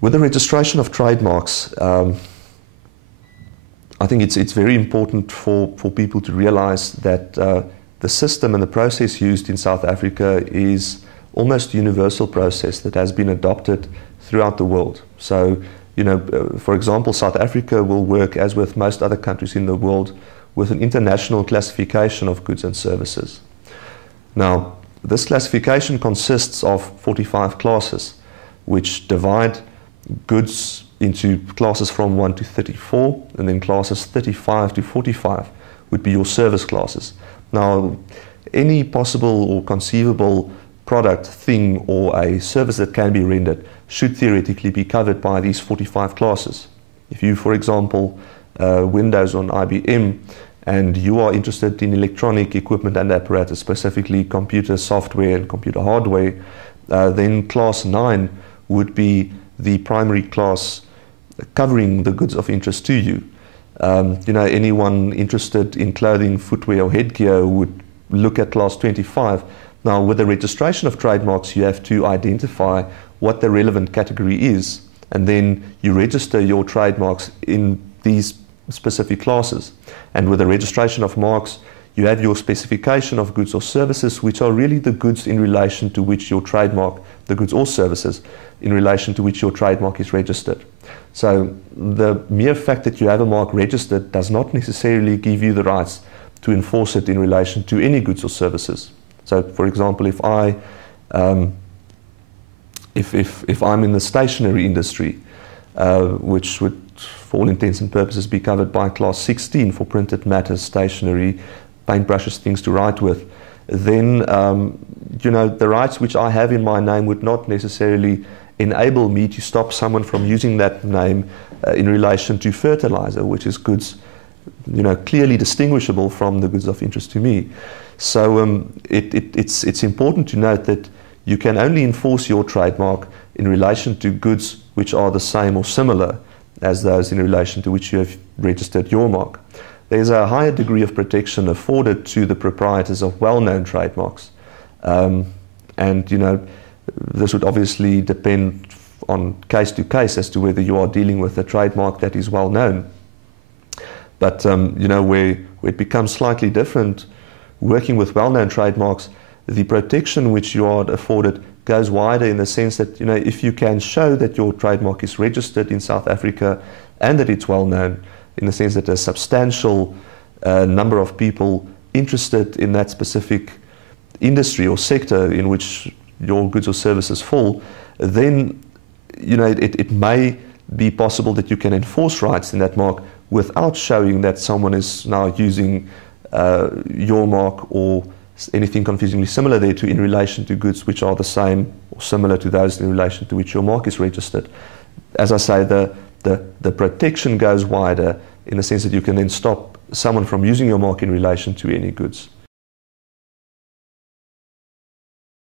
With the registration of trademarks, I think it's very important for people to realize that the system and the process used in South Africa is almost a universal process that has been adopted throughout the world. So, you know, for example, South Africa will work, as with most other countries in the world, with an international classification of goods and services. Now, this classification consists of 45 classes, which divide goods into classes from 1 to 34, and then classes 35 to 45 would be your service classes. Now, any possible or conceivable product, thing, or a service that can be rendered should theoretically be covered by these 45 classes. If you, for example, Windows on IBM, and you are interested in electronic equipment and apparatus, specifically computer software and computer hardware, then class 9 would be the primary class covering the goods of interest to you. You know, anyone interested in clothing, footwear, or headgear would look at class 25. Now, with the registration of trademarks, you have to identify what the relevant category is, and then you register your trademarks in these specific classes. And with the registration of marks, you have your specification of goods or services, which are really the goods in relation to which your trademark, the goods or services in relation to which your trademark is registered. So the mere fact that you have a mark registered does not necessarily give you the rights to enforce it in relation to any goods or services. So, for example, if I'm in the stationery industry, which would, for all intents and purposes, be covered by class 16 for printed matter, stationery, paintbrushes, things to write with, then you know, the rights which I have in my name would not necessarily enable me to stop someone from using that name in relation to fertilizer, which is goods, you know, clearly distinguishable from the goods of interest to me. So it's important to note that you can only enforce your trademark in relation to goods which are the same or similar as those in relation to which you have registered your mark. There's a higher degree of protection afforded to the proprietors of well-known trademarks. And, you know, this would obviously depend on case to case as to whether you are dealing with a trademark that is well known. But, you know, where it becomes slightly different, working with well-known trademarks, the protection which you are afforded goes wider in the sense that, you know, if you can show that your trademark is registered in South Africa and that it's well known, in the sense that a substantial number of people interested in that specific industry or sector in which your goods or services fall, then, you know, it may be possible that you can enforce rights in that mark without showing that someone is now using your mark or anything confusingly similar thereto in relation to goods which are the same or similar to those in relation to which your mark is registered. As I say, the protection goes wider in the sense that you can then stop someone from using your mark in relation to any goods.